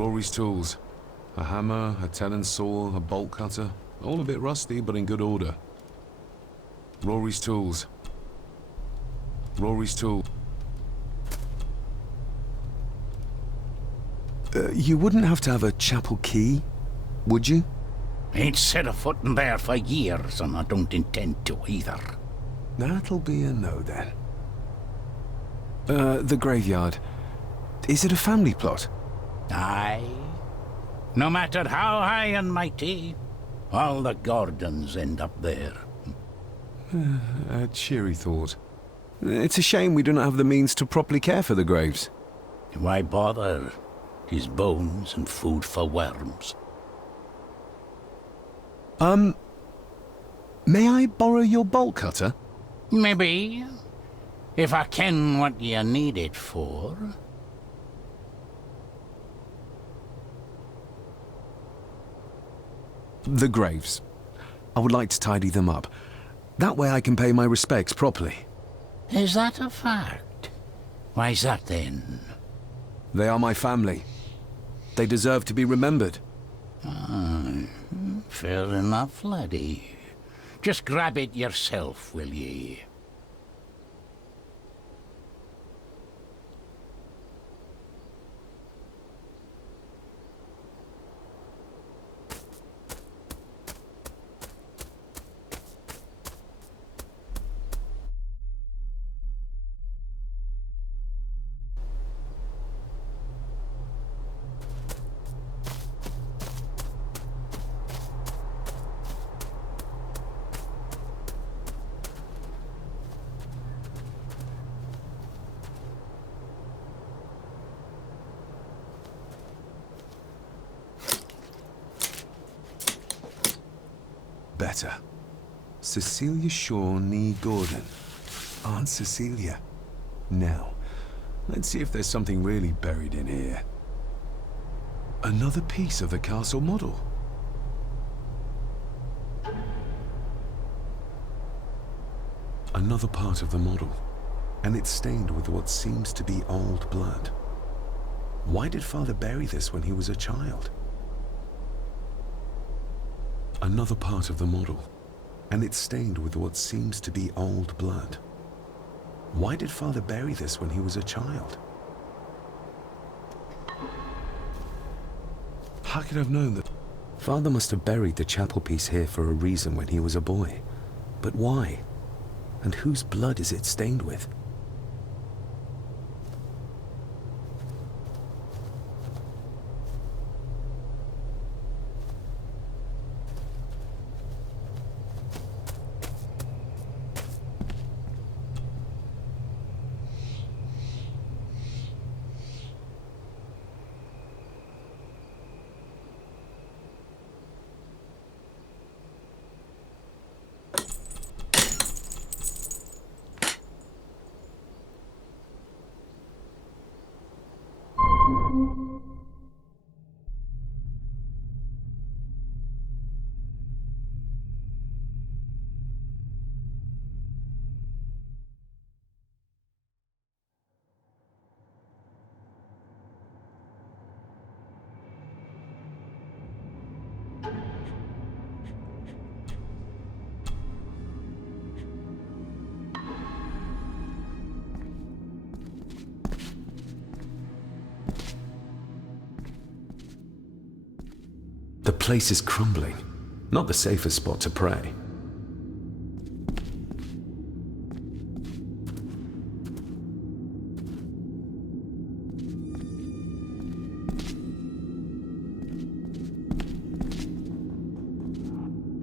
Rory's tools. A hammer, a tenon saw, a bolt cutter. All a bit rusty, but in good order. Rory's tools. Rory's tool. You wouldn't have to have a chapel key, would you? Ain't set a foot in there for years, and I don't intend to either. That'll be a no, then. The graveyard. Is it a family plot? Aye. No matter how high and mighty, all the Gordons end up there. A cheery thought. It's a shame we do not have the means to properly care for the graves. Why bother? His bones and food for worms. May I borrow your bolt cutter? Maybe. If I ken what you need it for. The graves. I would like to tidy them up. That way I can pay my respects properly. Is that a fact? Why's that then? They are my family. They deserve to be remembered. Fair enough, laddie. Just grab it yourself, will ye? Better. Cecilia Shaw Nee Gordon. Aunt Cecilia. Now, let's see if there's something really buried in here. Another piece of the castle model. Another part of the model, and it's stained with what seems to be old blood. Why did Father bury this when he was a child? Another part of the model, and it's stained with what seems to be old blood. Why did Father bury this when he was a child? How could I have known that? Father must have buried the chapel piece here for a reason when he was a boy. But why? And whose blood is it stained with? The place is crumbling. Not the safest spot to pray.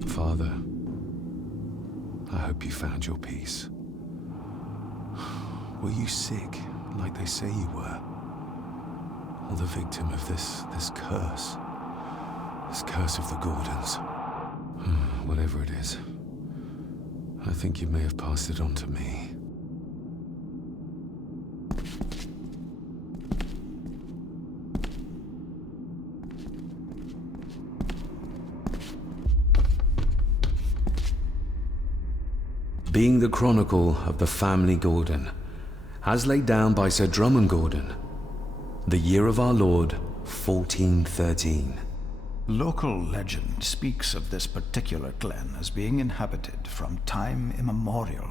Father, I hope you found your peace. Were you sick, like they say you were? Or the victim of this curse? This curse of the Gordons. Whatever it is, I think you may have passed it on to me. Being the chronicle of the family Gordon, as laid down by Sir Drummond Gordon, the year of our Lord, 1413. Local legend speaks of this particular glen as being inhabited from time immemorial.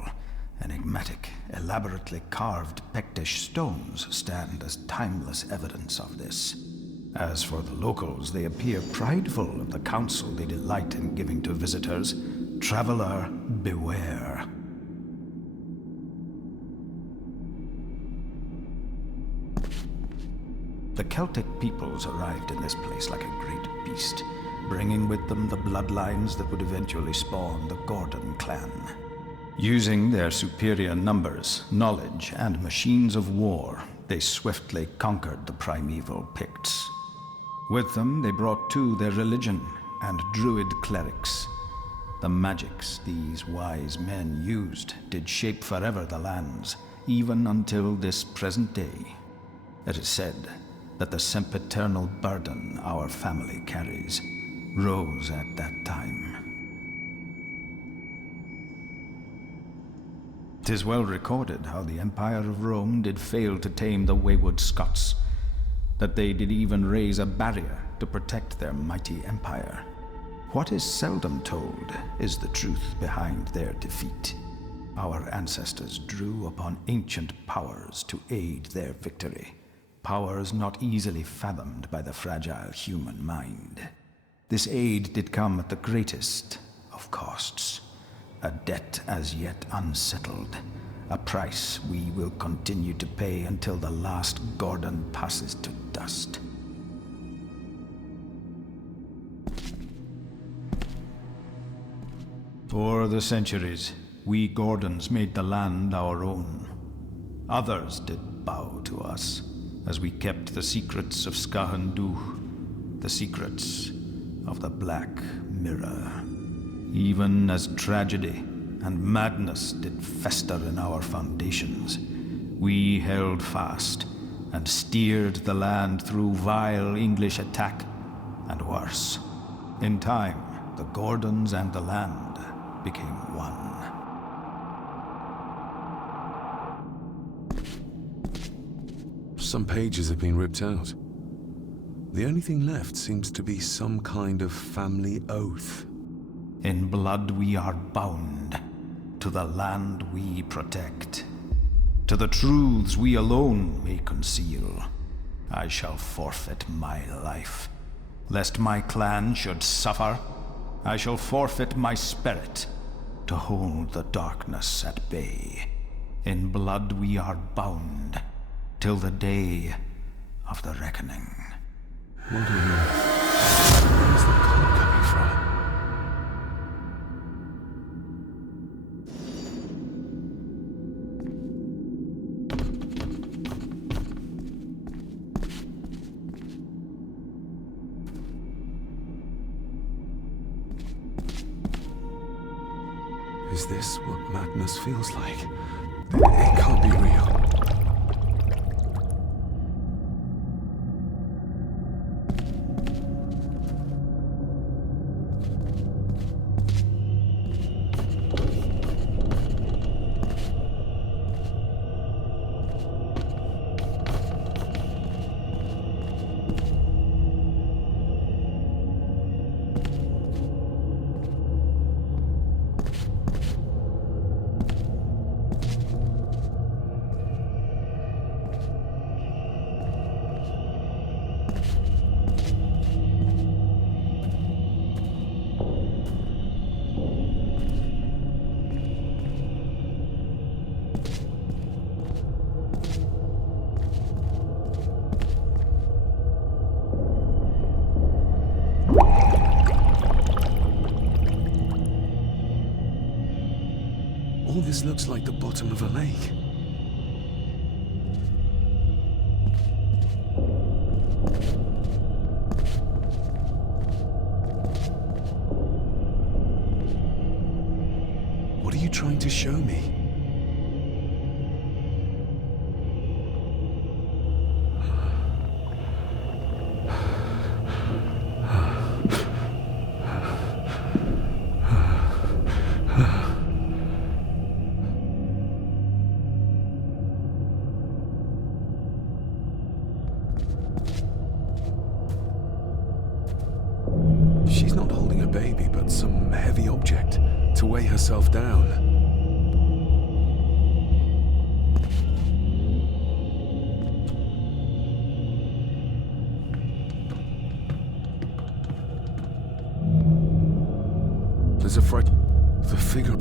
Enigmatic, elaborately carved Pictish stones stand as timeless evidence of this. As for the locals, they appear prideful of the counsel they delight in giving to visitors. Traveler, beware. The Celtic peoples arrived in this place like a great beast, bringing with them the bloodlines that would eventually spawn the Gordon clan. Using their superior numbers, knowledge, and machines of war, they swiftly conquered the primeval Picts. With them, they brought too their religion and druid clerics. The magics these wise men used did shape forever the lands, even until this present day. It is said that the sempiternal burden our family carries rose at that time. 'Tis well recorded how the Empire of Rome did fail to tame the wayward Scots, that they did even raise a barrier to protect their mighty empire. What is seldom told is the truth behind their defeat. Our ancestors drew upon ancient powers to aid their victory, powers not easily fathomed by the fragile human mind. This aid did come at the greatest of costs, a debt as yet unsettled, a price we will continue to pay until the last Gordon passes to dust. For the centuries, we Gordons made the land our own. Others did bow to us, as we kept the secrets of Scahan Dûch, the secrets of the Black Mirror. Even as tragedy and madness did fester in our foundations, we held fast and steered the land through vile English attack and worse. In time, the Gordons and the land became one. Some pages have been ripped out. The only thing left seems to be some kind of family oath. In blood we are bound to the land we protect, to the truths we alone may conceal. I shall forfeit my life, lest my clan should suffer. I shall forfeit my spirit to hold the darkness at bay. In blood we are bound till the day of the reckoning. What on earth? Where's the call coming from? Is this what madness feels like? It can't be real. All this looks like the bottom of a lake. What are you trying to show me? baby, but some heavy object to weigh herself down. There's a the figure.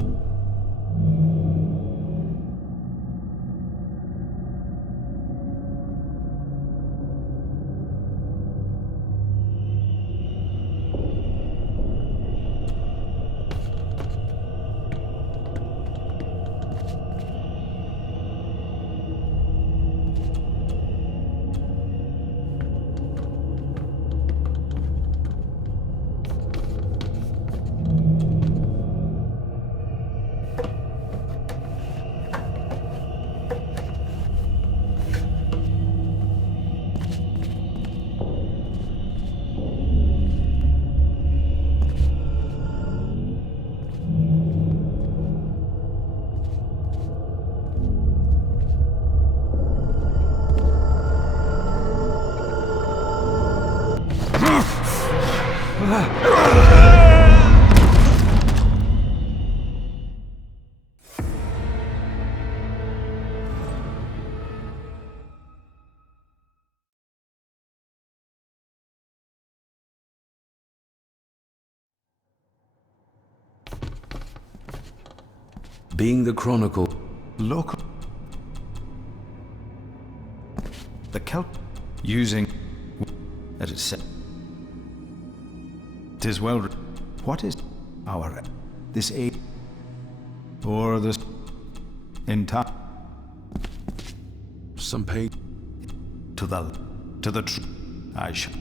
Being the Chronicle. Local. The Celt using, as it said. 'Tis well. What is our this aid or this in time Some page. to the truth? I shall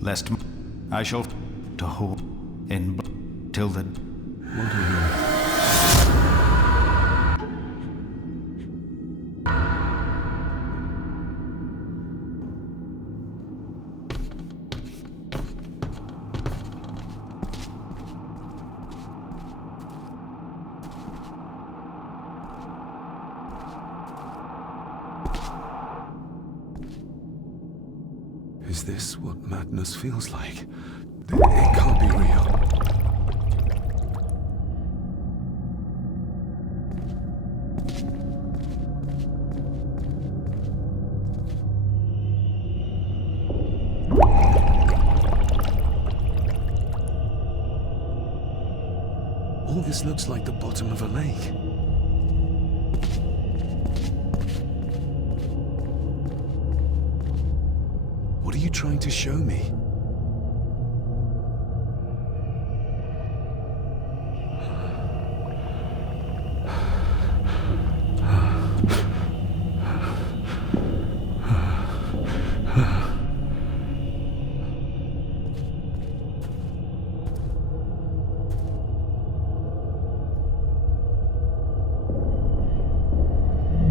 lest I shall to hold in till the. What do you... Is this what madness feels like? It can't be real. All this looks like the bottom of a lake. What are you trying to show me?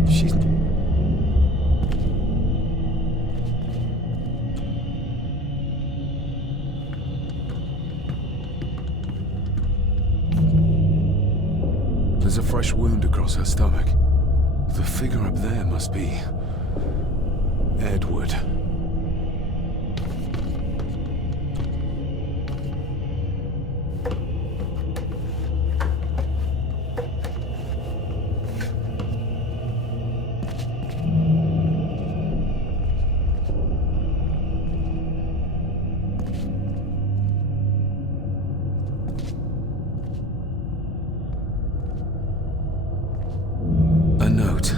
She's... There's a fresh wound across her stomach. The figure up there must be... Edward. A note.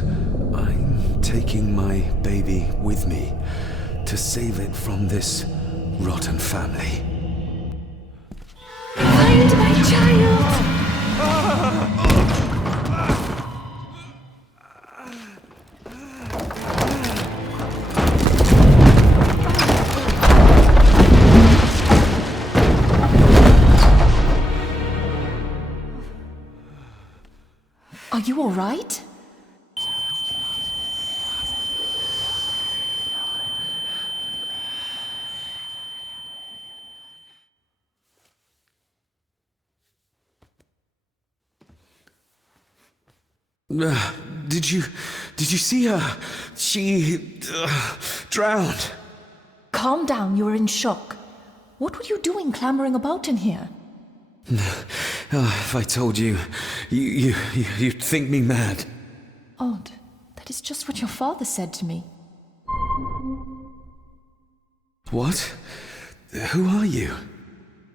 I'm taking my baby with me to save it from this rotten family. Find my child! Are you all right? Did you see her? She drowned. Calm down, you are in shock. What were you doing clambering about in here? If I told you, you'd think me mad. Odd. That is just what your father said to me. What? Who are you?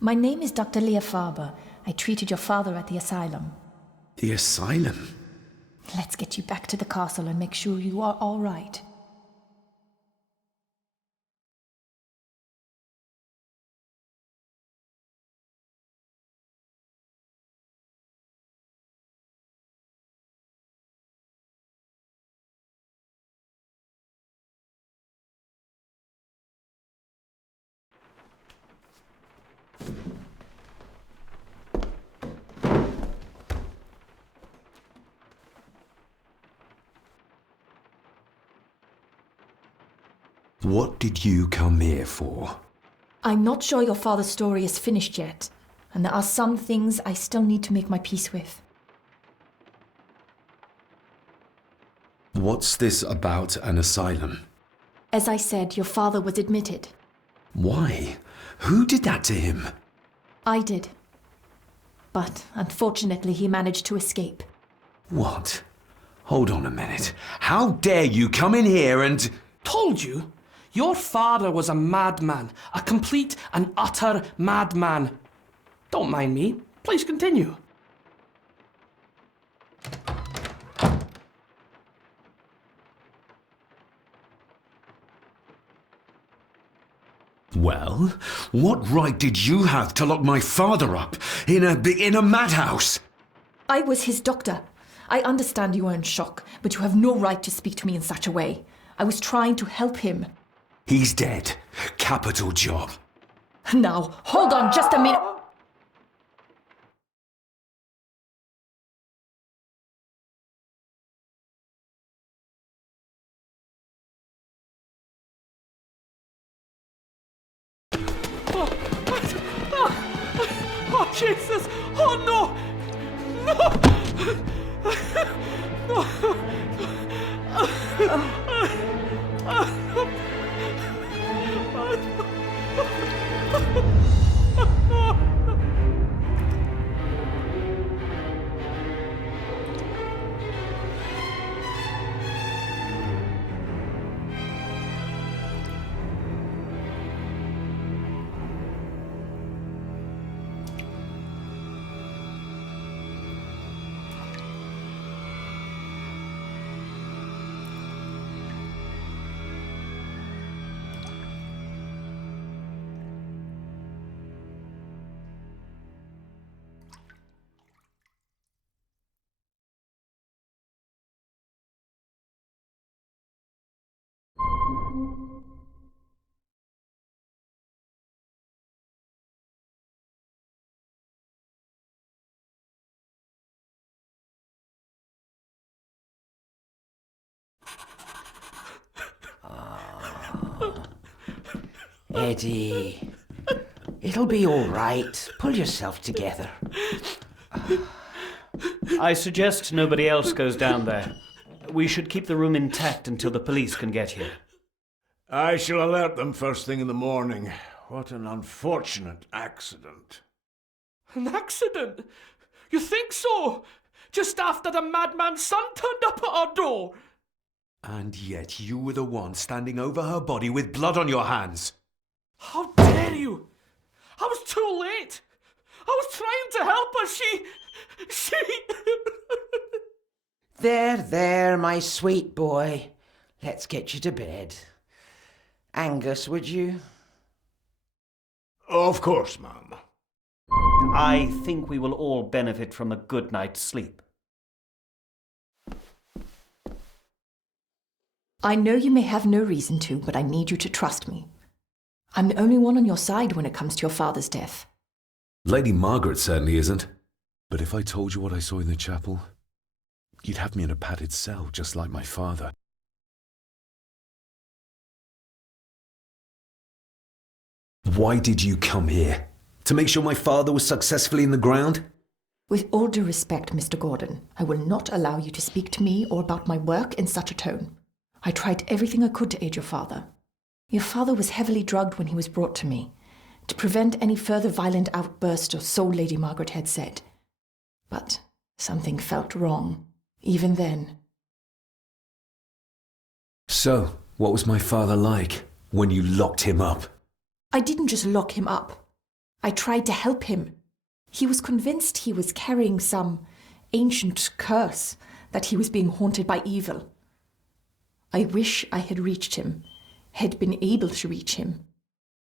My name is Dr. Leah Faber. I treated your father at the asylum. The asylum? Let's get you back to the castle and make sure you are all right. What did you come here for? I'm not sure your father's story is finished yet, and there are some things I still need to make my peace with. What's this about an asylum? As I said, your father was admitted. Why? Who did that to him? I did. But unfortunately, he managed to escape. What? Hold on a minute. How dare you come in here and... Told you? Your father was a madman. A complete and utter madman. Don't mind me. Please continue. Well, what right did you have to lock my father up in a madhouse? I was his doctor. I understand you are in shock, but you have no right to speak to me in such a way. I was trying to help him. He's dead. Capital job. Now, hold on just a minute. Oh, Jesus! Oh, no! Eddie, it'll be all right. Pull yourself together. I suggest nobody else goes down there. We should keep the room intact until the police can get here. I shall alert them first thing in the morning. What an unfortunate accident. An accident? You think so? Just after the madman's son turned up at our door? And yet you were the one standing over her body with blood on your hands. How dare you? I was too late. I was trying to help her. She... There, my sweet boy. Let's get you to bed. Angus, would you? Of course, ma'am. I think we will all benefit from a good night's sleep. I know you may have no reason to, but I need you to trust me. I'm the only one on your side when it comes to your father's death. Lady Margaret certainly isn't. But if I told you what I saw in the chapel, you'd have me in a padded cell, just like my father. Why did you come here? To make sure my father was successfully in the ground? With all due respect, Mr. Gordon, I will not allow you to speak to me or about my work in such a tone. I tried everything I could to aid your father. Your father was heavily drugged when he was brought to me. to prevent any further violent outburst, or so Lady Margaret had said. But something felt wrong, even then. So, what was my father like when you locked him up? I didn't just lock him up. I tried to help him. He was convinced he was carrying some ancient curse, that he was being haunted by evil. I wish I had reached him, had been able to reach him.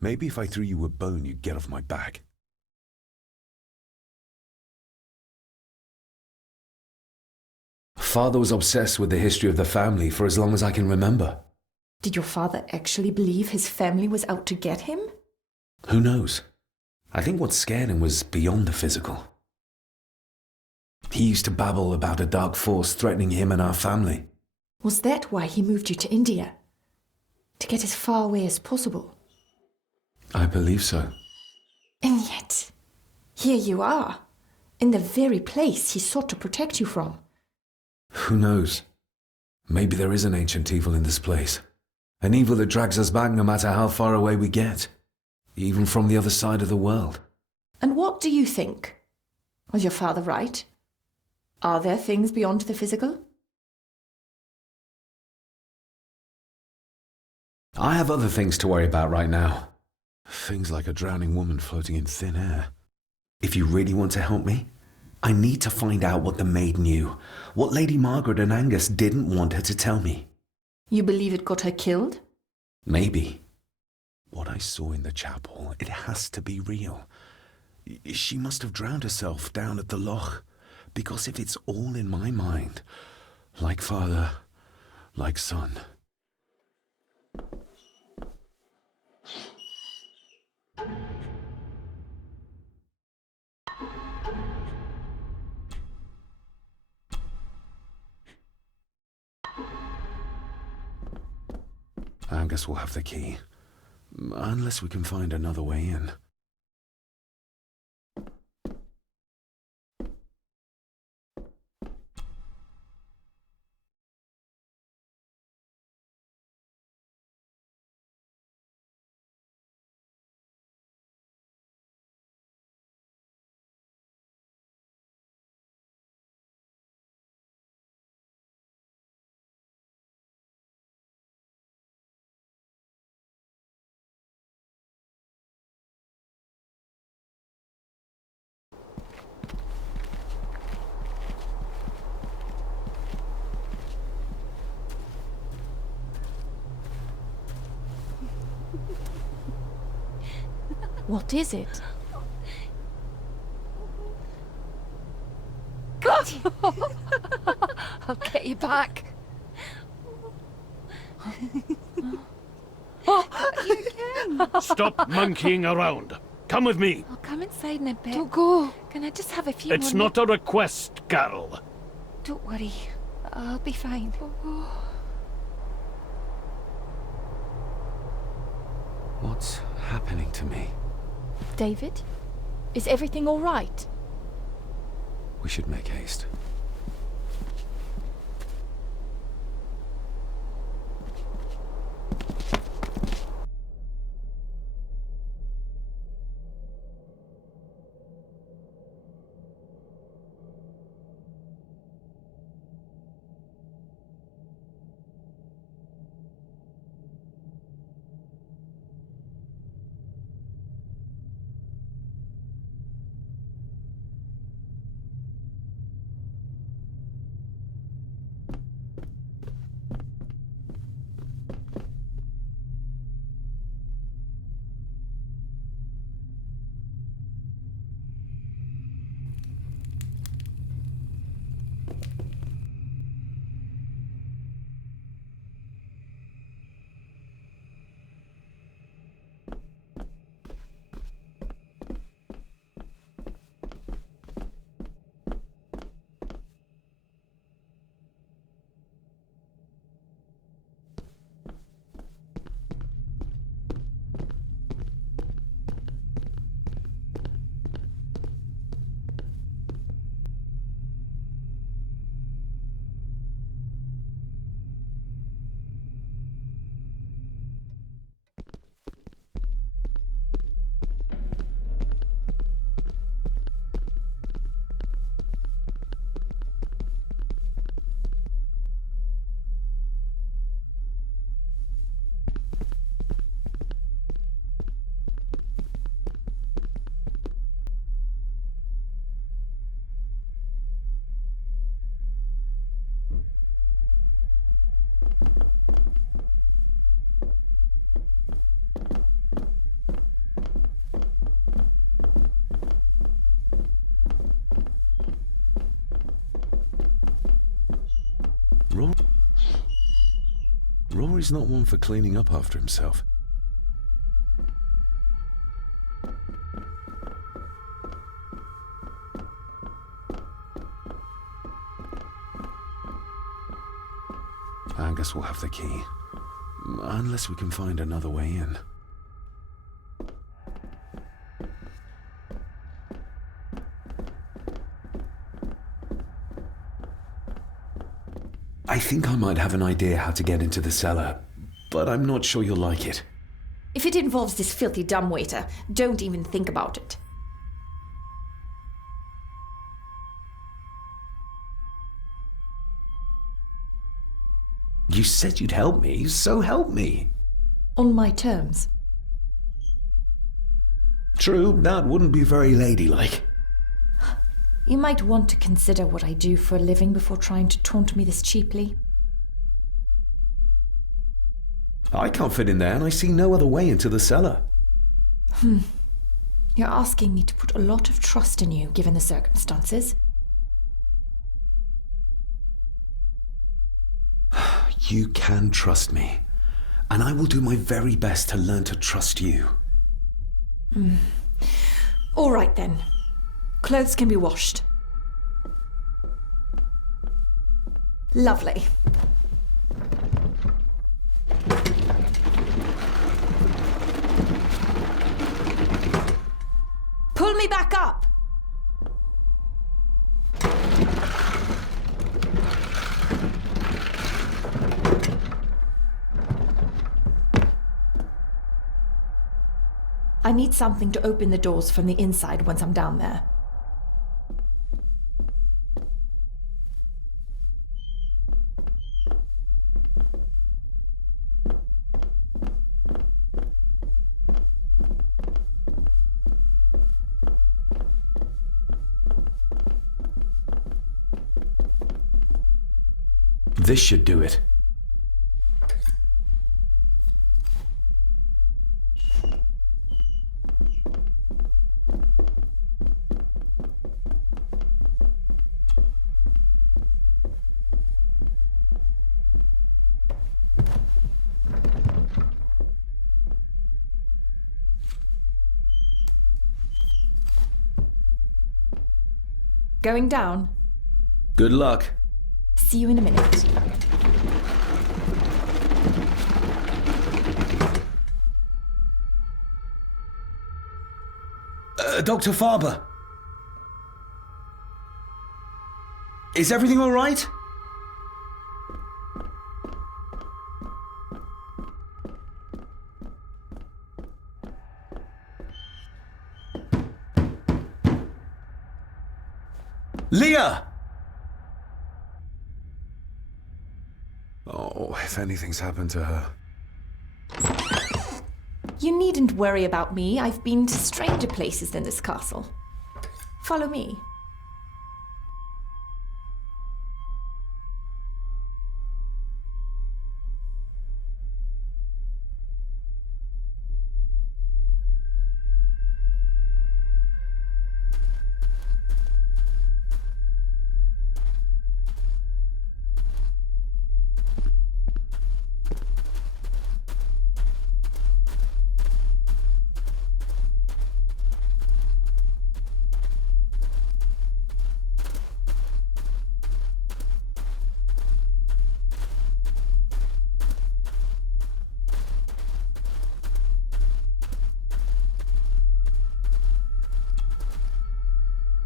Maybe if I threw you a bone, you'd get off my back. Father was obsessed with the history of the family for as long as I can remember. Did your father actually believe his family was out to get him? Who knows? I think what scared him was beyond the physical. He used to babble about a dark force threatening him and our family. Was that why he moved you to India? To get as far away as possible? I believe so. And yet, here you are, in the very place he sought to protect you from. Who knows? Maybe there is an ancient evil in this place. An evil that drags us back no matter how far away we get. Even from the other side of the world. And what do you think? Was your father right? Are there things beyond the physical? I have other things to worry about right now. Things like a drowning woman floating in thin air. If you really want to help me, I need to find out what the maid knew. What Lady Margaret and Angus didn't want her to tell me. You believe it got her killed? Maybe. What I saw in the chapel, it has to be real. She must have drowned herself down at the loch. Because if it's all in my mind, like father, like son. Angus will have the key. Unless we can find another way in. What is it? I'll get you back. Stop monkeying around. Come with me. I'll come inside in a bit. Don't go. Can I just have a few It's more not a request, Carol. Don't worry. I'll be fine. What's happening to me? David? Is everything all right? We should make haste. Rory's not one for cleaning up after himself. Angus will have the key. Unless we can find another way in. I think I might have an idea how to get into the cellar, but I'm not sure you'll like it. If it involves this filthy dumbwaiter, don't even think about it. You said you'd help me, so help me. On my terms. True, that wouldn't be very ladylike. You might want to consider what I do for a living before trying to taunt me this cheaply. I can't fit in there, and I see no other way into the cellar. You're asking me to put a lot of trust in you, given the circumstances. You can trust me, and I will do my very best to learn to trust you. All right then. Clothes can be washed. Lovely. Pull me back up! I need something to open the doors from the inside once I'm down there. This should do it. Going down? Good luck. See you in a minute. Dr. Farber. Is everything all right? Leah! Oh, if anything's happened to her. You needn't worry about me. I've been to stranger places than this castle. Follow me.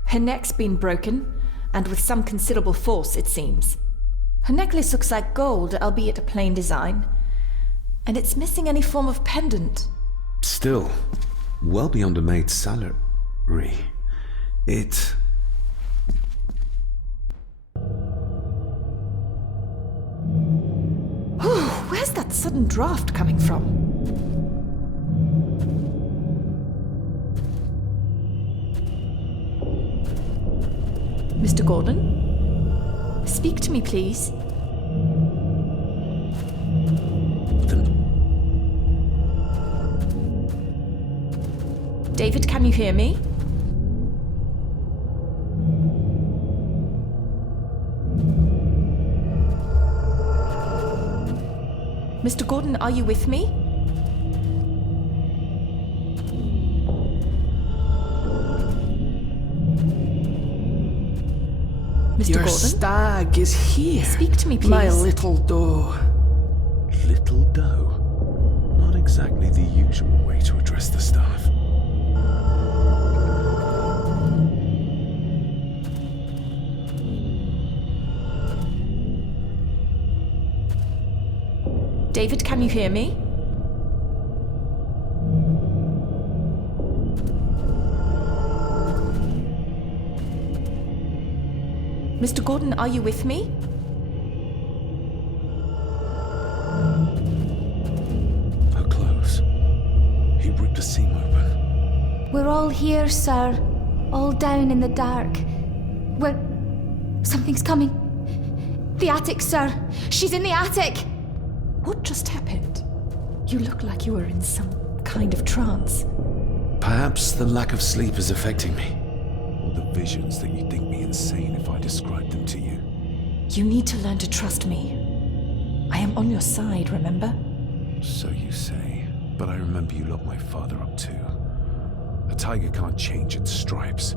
Her neck's been broken, and with some considerable force, it seems. Her necklace looks like gold, albeit a plain design, and it's missing any form of pendant. Still, well beyond a maid's salary. It... Where's that sudden draft coming from? Mr. Gordon? Speak to me, please. David, can you hear me? Mr. Gordon, are you with me? Mr. Your Gordon? stag is here. Speak to me, please. My little doe. Little doe? Not exactly the usual way to address the staff. David, can you hear me? Mr. Gordon, are you with me? Her clothes. He ripped a seam open. We're all here, sir. All down in the dark. We're... Something's coming. The attic, sir. She's in the attic. What just happened? You look like you were in some kind of trance. Perhaps the lack of sleep is affecting me. Or the visions that you'd think me insane if I described them to you. You need to learn to trust me. I am on your side, remember? So you say. But I remember you locked my father up too. A tiger can't change its stripes.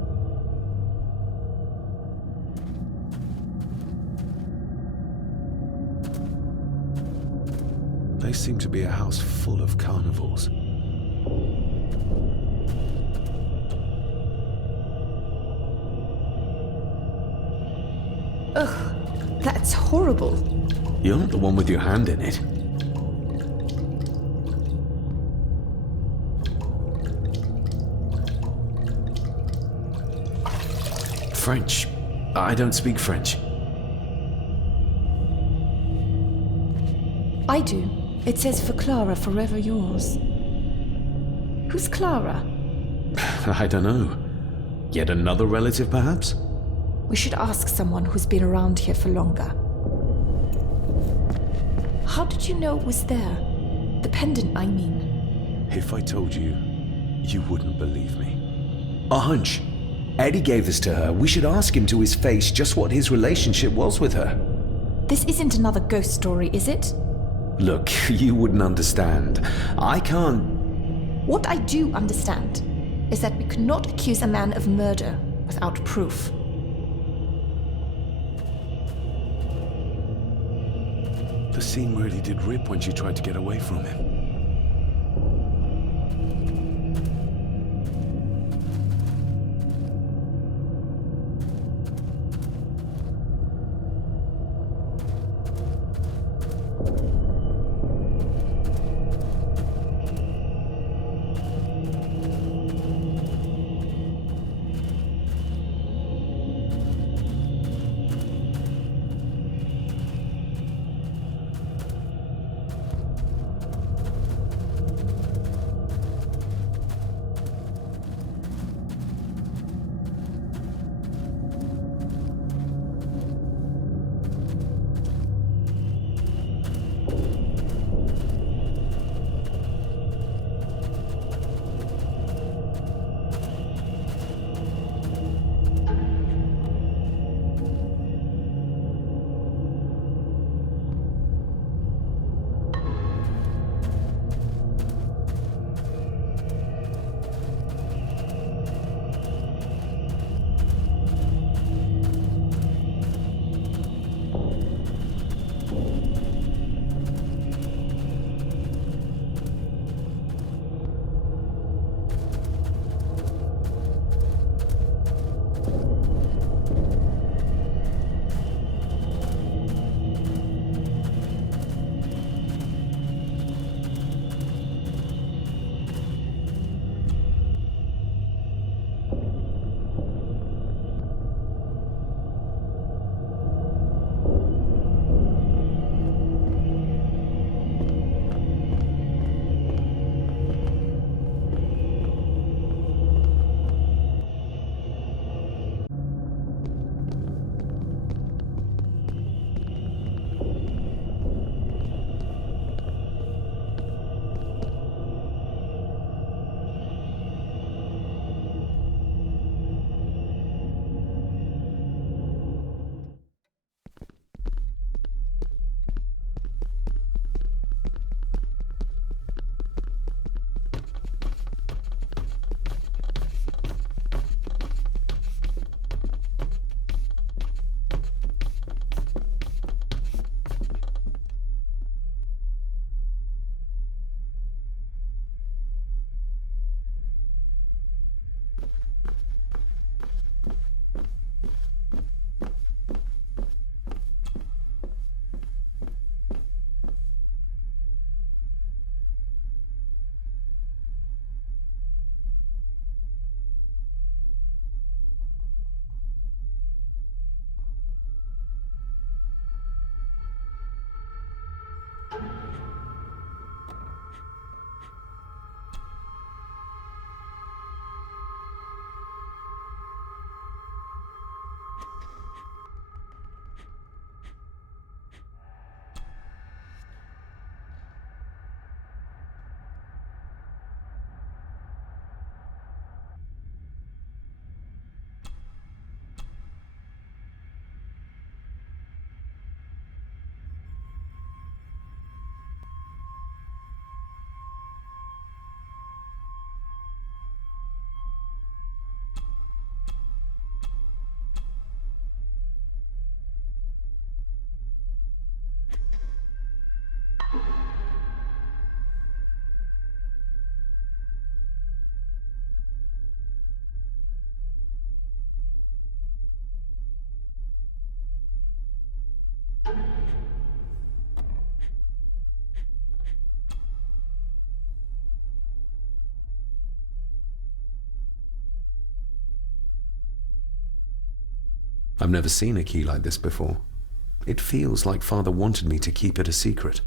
They seem to be a house full of carnivores. Ugh, that's horrible. You're not the one with your hand in it. French. I don't speak French. I do. It says for Clara, forever yours. Who's Clara? I don't know. Yet another relative, perhaps? We should ask someone who's been around here for longer. How did you know it was there? The pendant, I mean. If I told you, you wouldn't believe me. A hunch. Eddie gave this to her. We should ask him to his face just what his relationship was with her. This isn't another ghost story, is it? Look, you wouldn't understand. I can't... What I do understand is that we cannot accuse a man of murder without proof. The seam really did rip when she tried to get away from him. I've never seen a key like this before. It feels like Father wanted me to keep it a secret.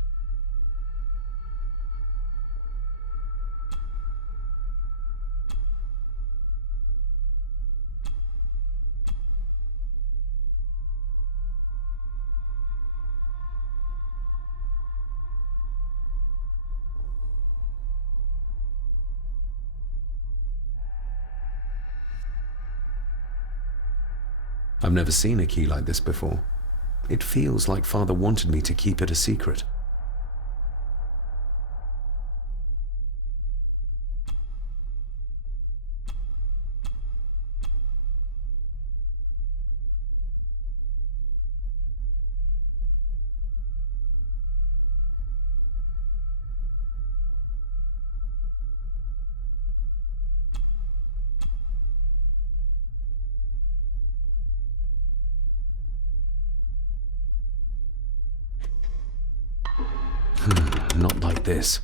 I've never seen a key like this before. It feels like Father wanted me to keep it a secret. Not like this.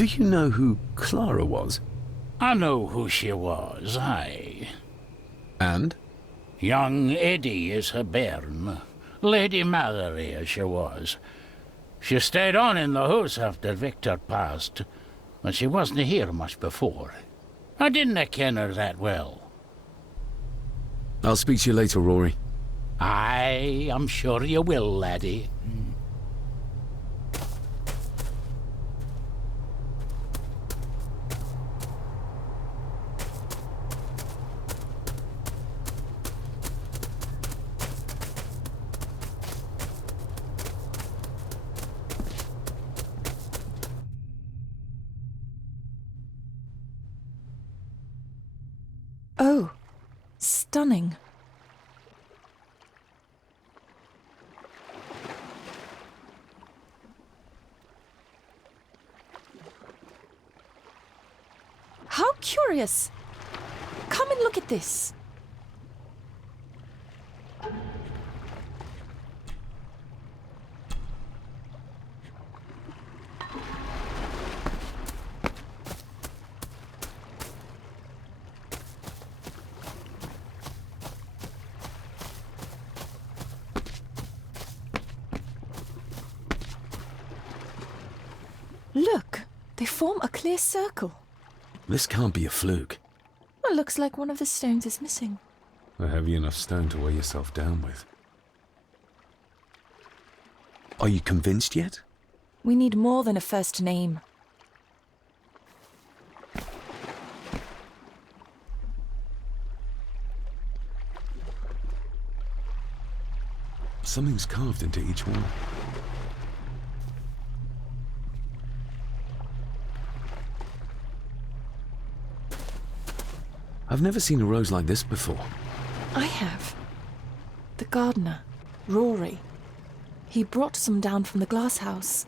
Do you know who Clara was? I know who she was, aye. And? Young Eddie is her bairn. Lady Mallory, as she was. She stayed on in the house after Victor passed, but she wasn't here much before. I didn't ken her that well. I'll speak to you later, Rory. Aye, I'm sure you will, laddie. Oh, stunning. How curious. Come and look at this. Look, they form a clear circle. This can't be a fluke. Well, looks like one of the stones is missing. A heavy enough stone to weigh yourself down with. Are you convinced yet? We need more than a first name. Something's carved into each one. I've never seen a rose like this before. I have. The gardener, Rory. He brought some down from the glass house.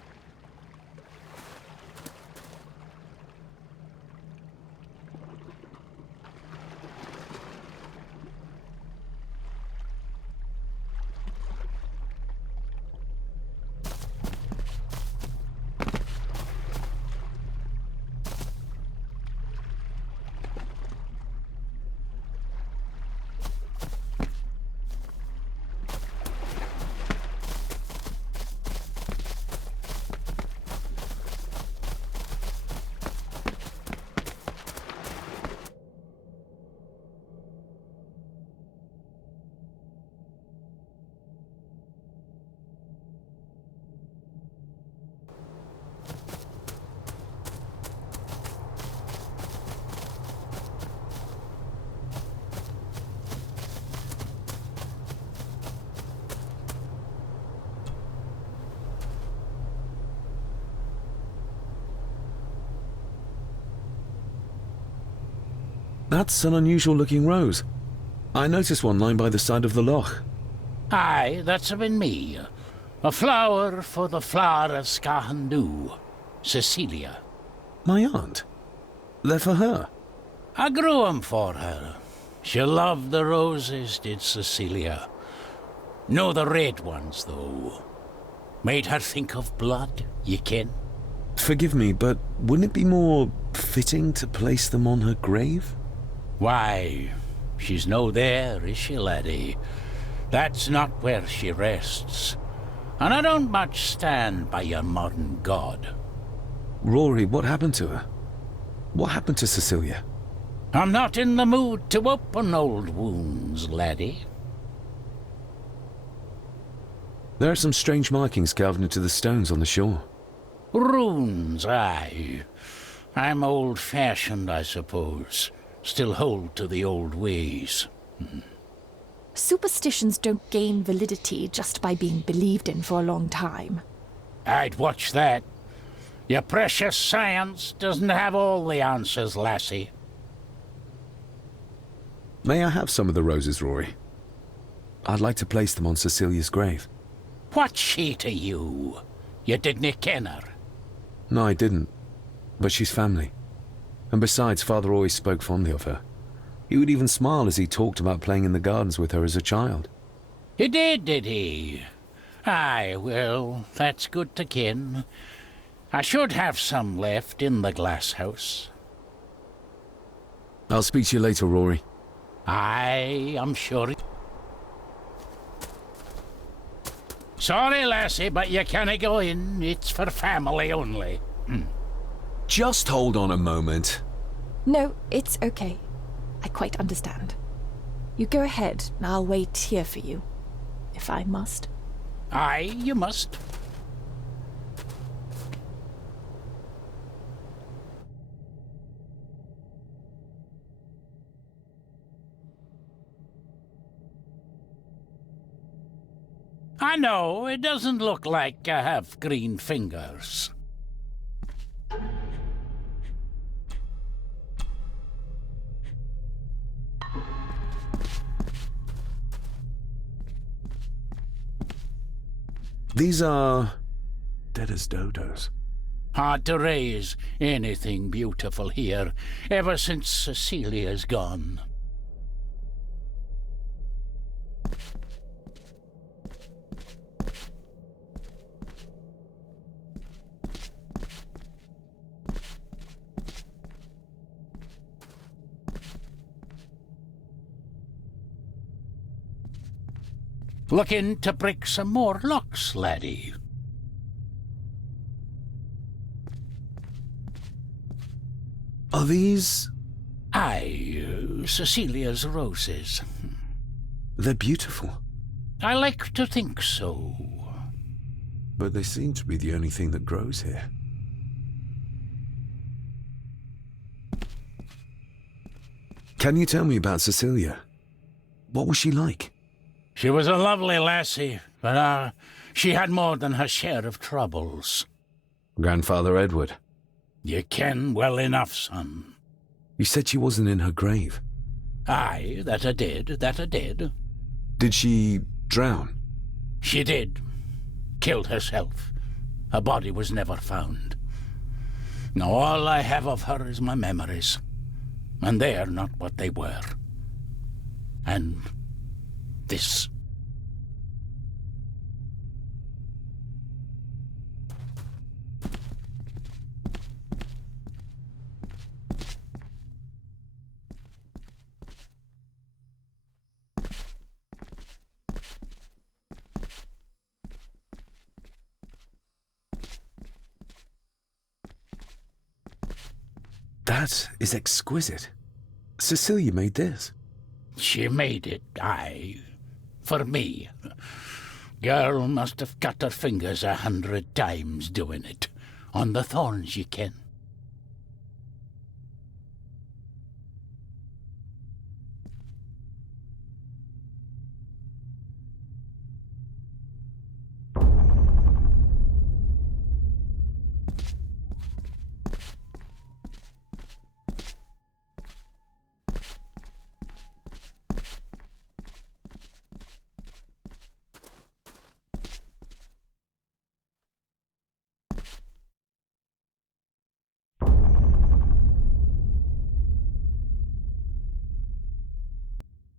That's an unusual looking rose. I noticed one lying by the side of the loch. Aye, that's been me. A flower for the flower of Scahandoo, Cecilia. My aunt? They're for her? I grew 'em for her. She loved the roses, did Cecilia. No the red ones, though. Made her think of blood, ye ken. Forgive me, but wouldn't it be more fitting to place them on her grave? Why, she's no there, is she, laddie? That's not where she rests. And I don't much stand by your modern god. Rory, what happened to her? What happened to Cecilia? I'm not in the mood to open old wounds, laddie. There are some strange markings carved into the stones on the shore. Runes, aye. I'm old-fashioned, I suppose. Still hold to the old ways. Superstitions don't gain validity just by being believed in for a long time. I'd watch that. Your precious science doesn't have all the answers, lassie. May I have some of the roses, Rory? I'd like to place them on Cecilia's grave. What's she to you? You didn't ken her. No, I didn't. But she's family. And besides, Father always spoke fondly of her. He would even smile as he talked about playing in the gardens with her as a child. He did he? Aye, well, that's good to ken. I should have some left in the glass house. I'll speak to you later, Rory. Aye, I'm sure. Sorry, lassie, but you can't go in. It's for family only. Just hold on a moment. No, it's okay. I quite understand. You go ahead, and I'll wait here for you, if I must. Aye, you must. I know, it doesn't look like I have green fingers. These are dead as dodos. Hard to raise anything beautiful here, ever since Cecilia's gone. Looking to break some more locks, laddie. Are these... Aye, Cecilia's roses. They're beautiful. I like to think so. But they seem to be the only thing that grows here. Can you tell me about Cecilia? What was she like? She was a lovely lassie, but she had more than her share of troubles. Grandfather Edward. You ken well enough, son. You said she wasn't in her grave. Aye, that I did. Did she drown? She did. Killed herself. Her body was never found. Now all I have of her is my memories. And they are not what they were. And this. That is exquisite. Cecilia made this. She made it, aye. For me. Girl must have cut her fingers 100 times doing it. On the thorns, ye ken.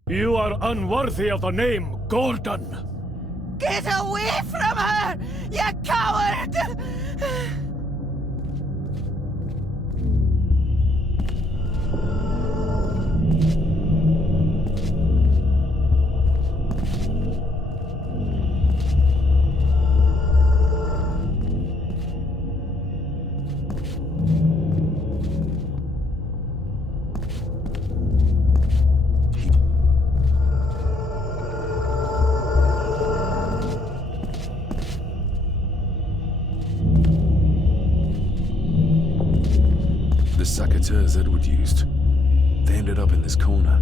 You are unworthy of the name Gordon. Get away from her, you coward! The saboteurs Edward used. They ended up in this corner.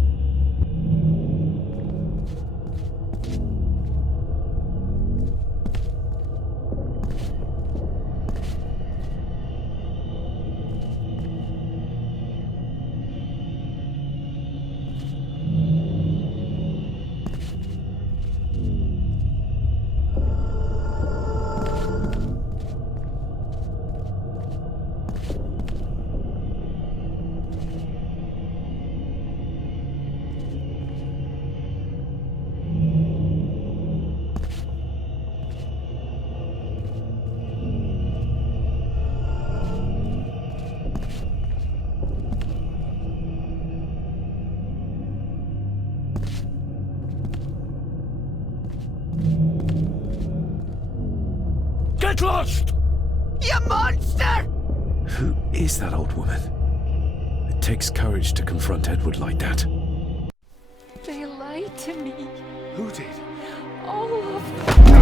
Get lost! You monster! Who is that old woman? It takes courage to confront Edward like that. They lied to me. Who did? All of them.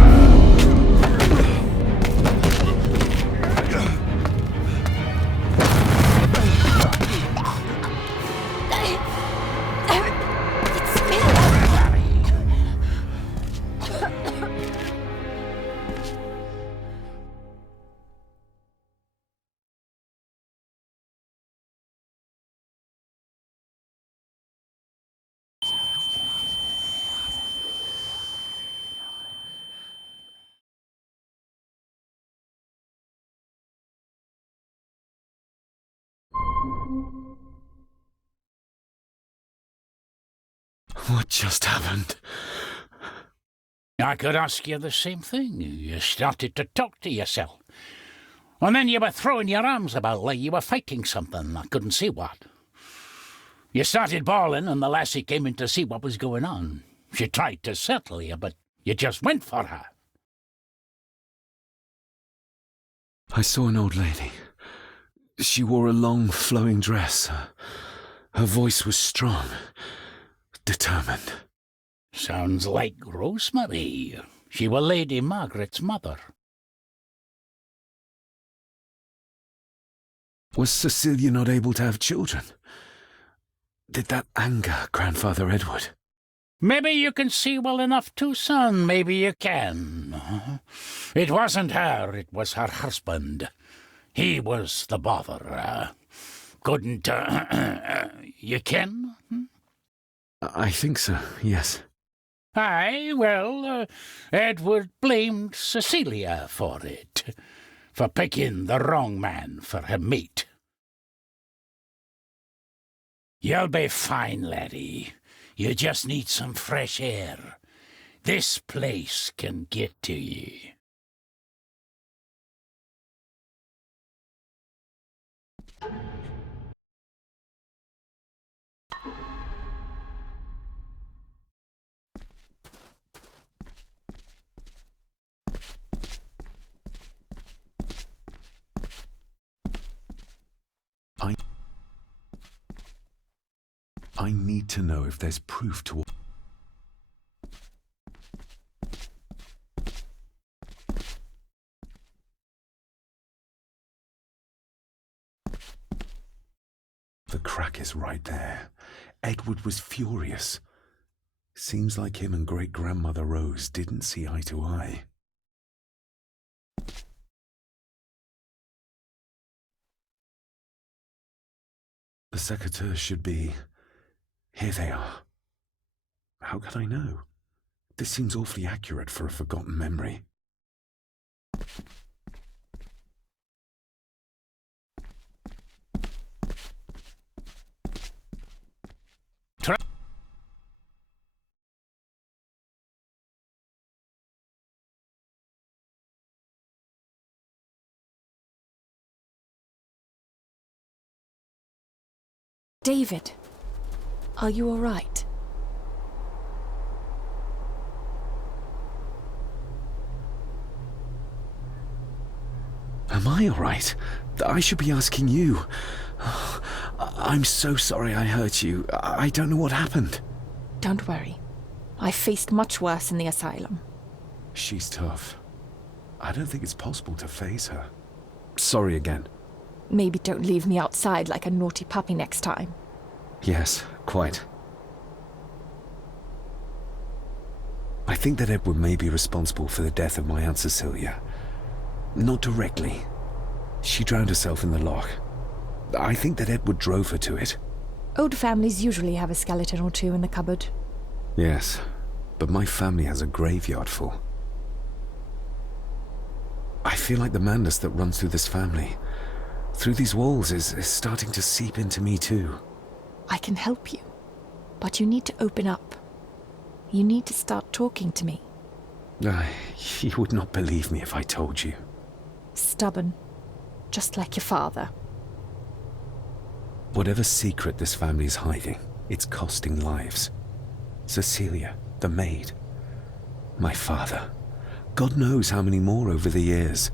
It's me. What just happened? I could ask you the same thing. You started to talk to yourself. And then you were throwing your arms about like you were fighting something. I couldn't see what. You started bawling and the lassie came in to see what was going on. She tried to settle you, but you just went for her. I saw an old lady. She wore a long, flowing dress. Her voice was strong, determined. Sounds like Rosemary. She was Lady Margaret's mother. Was Cecilia not able to have children? Did that anger Grandfather Edward? Maybe you can see well enough too, son. Maybe you can. It wasn't her, it was her husband. He was the bother. Couldn't, you ken? I think so, yes. Aye, well, Edward blamed Cecilia for it, for picking the wrong man for her mate. You'll be fine, laddie. You just need some fresh air. This place can get to ye. I need to know if there's proof to... The crack is right there. Edward was furious. Seems like him and great-grandmother Rose didn't see eye to eye. The secateurs should be... Here they are. How could I know? This seems awfully accurate for a forgotten memory. David, are you all right? Am I all right? I should be asking you. I'm so sorry I hurt you. I don't know what happened. Don't worry. I faced much worse in the asylum. She's tough. I don't think it's possible to face her. Sorry again. Maybe don't leave me outside like a naughty puppy next time. Yes, quite. I think that Edward may be responsible for the death of my Aunt Cecilia. Not directly. She drowned herself in the loch. I think that Edward drove her to it. Old families usually have a skeleton or two in the cupboard. Yes, but my family has a graveyard full. I feel like the madness that runs through this family, through these walls, is starting to seep into me too. I can help you, but you need to open up. You need to start talking to me. You would not believe me if I told you. Stubborn, just like your father. Whatever secret this family is hiding, it's costing lives. Cecilia, the maid, my father. God knows how many more over the years.